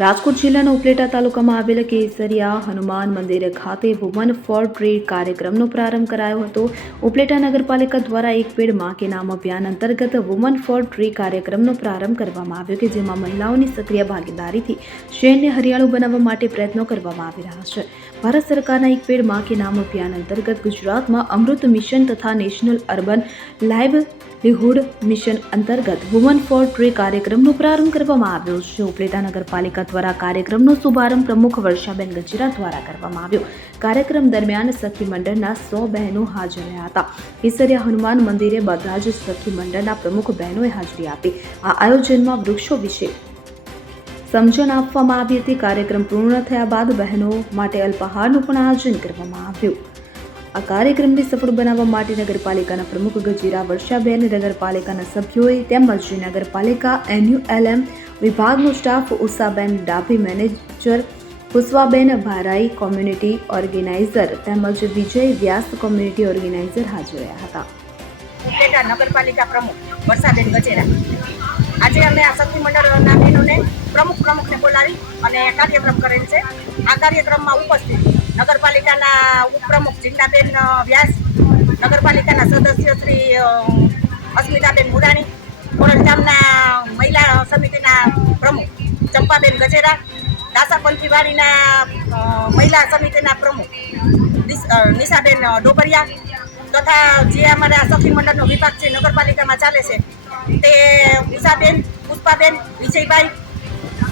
રાજકોટ જિલ્લાના ઉપલેટા તાલુકામાં આવેલા કેસરિયા હનુમાન મંદિર ખાતે વુમન ફોર ટ્રી કાર્યક્રમનો પ્રારંભ કરાયો હતો। ઉપલેટા નગરપાલિકા દ્વારા એક પેડ માં કે નામ અભિયાન અંતર્ગત વુમન ફોર ટ્રી કાર્યક્રમનો પ્રારંભ કરવામાં આવ્યો કે જેમાં મહિલાઓની સક્રિય ભાગીદારીથી શહેરને હરિયાળું બનાવવા માટે પ્રયત્નો કરવામાં આવી રહ્યા છે। ભારત સરકારના એક પેડ માં કે નામ અભિયાન અંતર્ગત ગુજરાતમાં અમૃત મિશન તથા નેશનલ અર્બન લાઇવલીહુડ મિશન અંતર્ગત વુમન ફોર ટ્રી કાર્યક્રમનો પ્રારંભ કરવામાં આવ્યો છે। ઉપલેટા નગરપાલિકા દ્વારા કાર્યક્રમનો શુભારંભ પ્રમુખ વર્ષાબેન ગજેરા દ્વારા કરવામાં આવ્યો। કાર્યક્રમ દરમિયાન સખી મંડળના 100 બહેનો હાજર રહ્યા હતા। કેસરિયા હનુમાન મંદિરે બધા જ સખી મંડળના પ્રમુખ બહેનોએ હાજરી આપી આ આયોજનમાં વૃક્ષો વિશે સમજણ આપવામાં આવી હતી। કાર્યક્રમ પૂર્ણ થયા બાદ બહેનો માટે અલ્પાહારનું પણ આયોજન કરવામાં આવ્યું। આ કાર્યક્રમને સફળ બનાવવા માટે નગરપાલિકાના પ્રમુખ ગજેરા વર્ષાબેન, નગરપાલિકાના સભ્યોએ તેમજ નગરપાલિકા NULM વિભાગનો સ્ટાફ ઉષાબેન Dabhi, manager Pushpaben ભારાઈ, community organiser તેમજ વિજય વ્યાસ કોમ્યુનિટી ઓર્ગેનાઇઝર હાજર રહ્યા હતા। ઉપલેટા નગરપાલિકા પ્રમુખ વર્ષાબેન ગજેરા આજે અમે આ સખી મંડળના બહેનોને પ્રમુખને બોલાવી અને કાર્યક્રમ કરેલ છે। આ કાર્યક્રમમાં ઉપસ્થિત નગરપાલિકાના ઉપપ્રમુખ જીજ્ઞાબેન વ્યાસ, નગરપાલિકાના સદસ્ય શ્રી અસ્મિતાબેન મુરાણી, કોરલધામના મહિલા સમિતિના પ્રમુખ ચંપાબેન ગજેરા, દાસાપંથીવાડીના મહિલા સમિતિના પ્રમુખ નિશાબેન ડોબરિયા તથા જે અમારા સખી મંડળનો વિભાગ છે નગરપાલિકામાં ચાલે છે તે ઉષાબેન, પુષ્પાબેન, વિજયભાઈ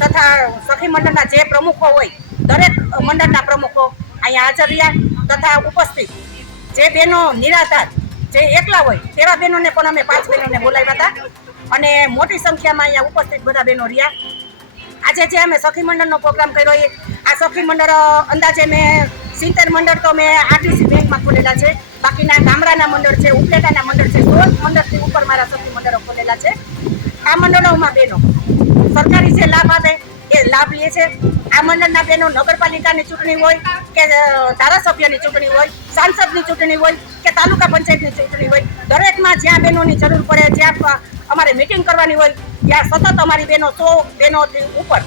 તથા સખી મંડળના જે પ્રમુખો હોય દરેક મંડળના પ્રમુખો અહીંયા હાજર રહ્યા તથા ઉપસ્થિત જે બહેનો નિરાધાર જે એકલા હોય તેવા બહેનોને પણ અમે 5 બહેનોને બોલાવ્યા હતા અને મોટી સંખ્યામાં અહીંયા ઉપસ્થિત બધા બહેનો રહ્યા। આજે જે અમે સખી મંડળનો પ્રોગ્રામ કર્યો એ આ સખી મંડળ અંદાજે મેં 70 મંડળ તો મેં RTC બેંકમાં ખોલેલા છે, બાકીના ગામડાના મંડળ છે, ઉપલેટાના મંડળ છે, 16 મંડળથી ઉપર મારા સખી મંડળો ખોલેલા છે। આ મંડળોમાં બહેનો સરકારી જે લાભ આપે એ લાભ લે છે। આ મંડળના બહેનો નગરપાલિકાની ચૂંટણી હોય કે ધારાસભ્યની ચૂંટણી હોય, સાંસદની ચૂંટણી હોય કે તાલુકા પંચાયતની ચૂંટણી હોય, દરેકમાં જ્યાં બહેનોની જરૂર પડે, જ્યાં અમારે મિટિંગ કરવાની હોય ત્યાં સતત અમારી બહેનો 100 બહેનોથી ઉપર,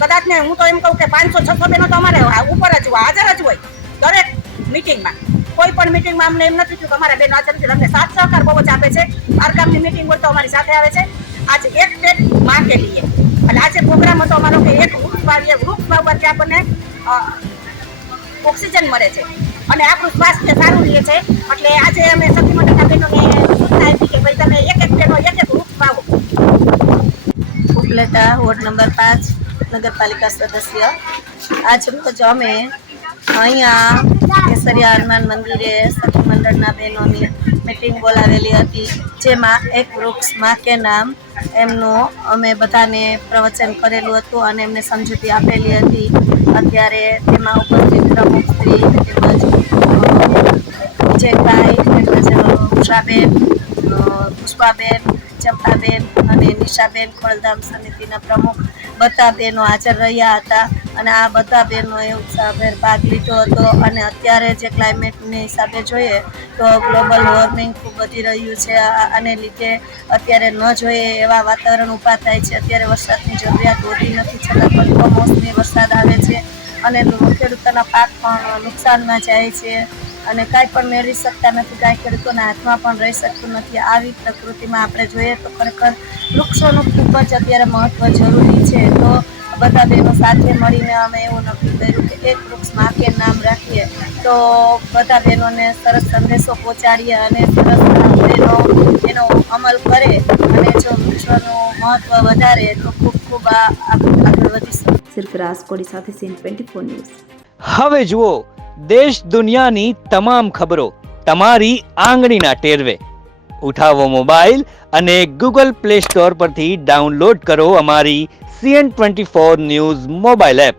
કદાચ ને હું તો એમ કહું કે 500-600 બહેનો તો અમારે ઉપર જ હાજર જ હોય દરેક મિટિંગમાં। કોઈ પણ મિટિંગમાં અમને એમ નથી થયું કે અમારા બહેનો હાજર નથી, અમને સાથ સહકાર બહુ જ આપે છે। બારગામની મિટિંગ હોય તો અમારી સાથે આવે છે। આજે એક પેડ માં કે લીએ અને આજે પ્રોગ્રામ હતો અમારો કે એક વૃક્ષ વાવવાથી આપણને ઓક્સિજન મળે છે અને આપણું સ્વાસ્થ્ય સારું રહે છે। એટલે આજે અમે સખી મંડળના બહેનોને સૂચના આપી કે ભાઈ તમે એક બહેનો એક વૃક્ષ વાવો। ઉપલેટા વોર્ડ નંબર 5 નગરપાલિકા સદસ્ય આજ રોજ અમે અહીંયા કેસરિયા હનુમાન મંદિરે સખી મંડળના બહેનોની મીટિંગ બોલાવેલી હતી, જેમાં એક વૃક્ષ માં કે નામ એમનું અમે બધાને પ્રવચન કરેલું હતું અને એમને સમજૂતી આપેલી હતી। અત્યારે તેમાં ઉપસ્થિત પ્રમુખ શ્રી તેમજ વિજયભાઈ તેમજ ઉષાબેન, પુષ્પાબેન, ચંપાબેન અને નિશાબેન ખોડલધામ સમિતિના પ્રમુખ બધા બહેનો હાજર રહ્યા હતા અને આ બધા બહેનોએ ઉત્સાહભેર ભાગ લીધો હતો। અને અત્યારે જે ક્લાઇમેટની હિસાબે જોઈએ તો ગ્લોબલ વોર્મિંગ ખૂબ વધી રહ્યું છે, આને લીધે અત્યારે ન જોઈએ એવા વાતાવરણ ઊભા થાય છે। અત્યારે વરસાદની જરૂરિયાત હોતી નથી, છતાં પણ કમોસમી વરસાદ આવે છે અને ખેડૂતોના પાક પણ નુકસાનમાં જાય છે અને કાંઈ પણ મેળવી શકતા નથી, કાંઈ ખેડૂતોના હાથમાં પણ રહી શકતું નથી। આવી પ્રકૃતિમાં આપણે જોઈએ તો ખરેખર વૃક્ષોનું ખૂબ જ અત્યારે મહત્ત્વ જરૂરી છે। તો બધા બહેનો સાથે મળીને અમે એવું નક્કી કર્યું કે એક વૃક્ષ માં કે નામ રાખીએ તો બધા બહેનોને સરસ સંદેશો પહોંચાડીએ અને સરસ બહેનો એનો અમલ કરે અને જો વૃક્ષોનું મહત્ત્વ વધારે તો ખૂબ આગળ વધીશું। સિર્ફ રાજકોટ સાથે સીન 24 ન્યૂઝ। હવે જુઓ દેશ દુનિયાની તમામ ખબરો તમારી આંગળીના ટેરવે। ઉઠાવો મોબાઈલ અને Google Play Store પરથી ડાઉનલોડ કરો અમારી CN24 ન્યૂઝ મોબાઈલ એપ।